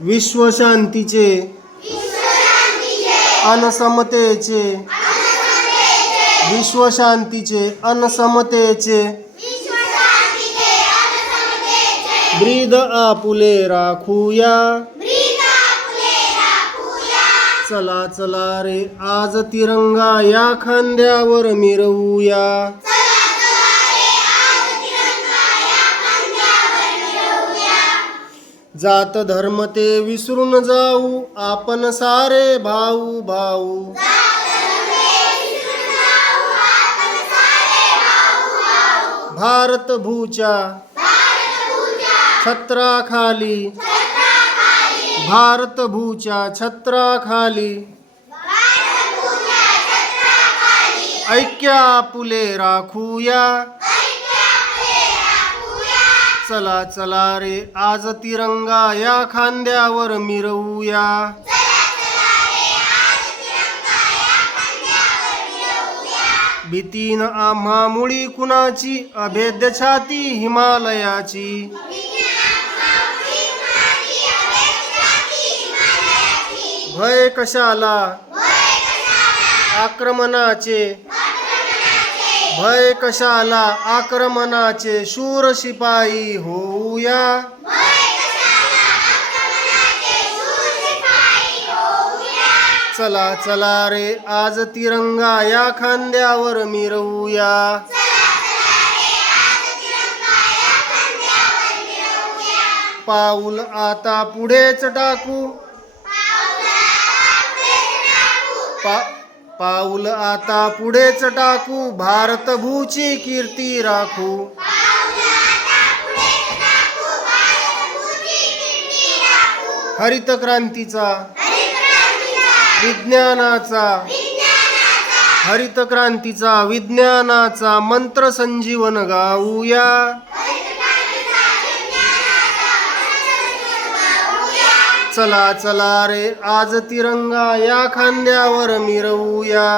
विश्वशांतीचे अनसमतेचे विश्वशांतीचे अनसमतेचे ब्रीद आपुले राखूया चला चला रे आज तिरंगा या खांद्यावर मिरवूया जात धर्म ते विसरून जाऊ आपण सारे भाऊ भाऊ भारत भूच्या छत्राखाली भारत भूच्या छत्राखाली ऐक्य आपुले राखूया चला चला रे आज तिरंगा या खांद्यावर मिरवूया भीतीन आम्हा मुळी कुणाची अभेद्य छाती हिमालयाची भय कशाला आक्रमणाचे भय कशाला आक्रमणाचे शूर शिपाई होऊया चला चला रे आज तिरंगा या खांद्यावर मिरवूया पाऊल आता पुढेच टाकू पाऊल आता पुढेच टाकू भारत भूची कीर्ती राखू हरित क्रांतीचा विज्ञानाचा हरित क्रांतीचा विज्ञानाचा मंत्र संजीवन गाऊया चला चला रे आज तिरंगा या खांद्यावर मिरवूया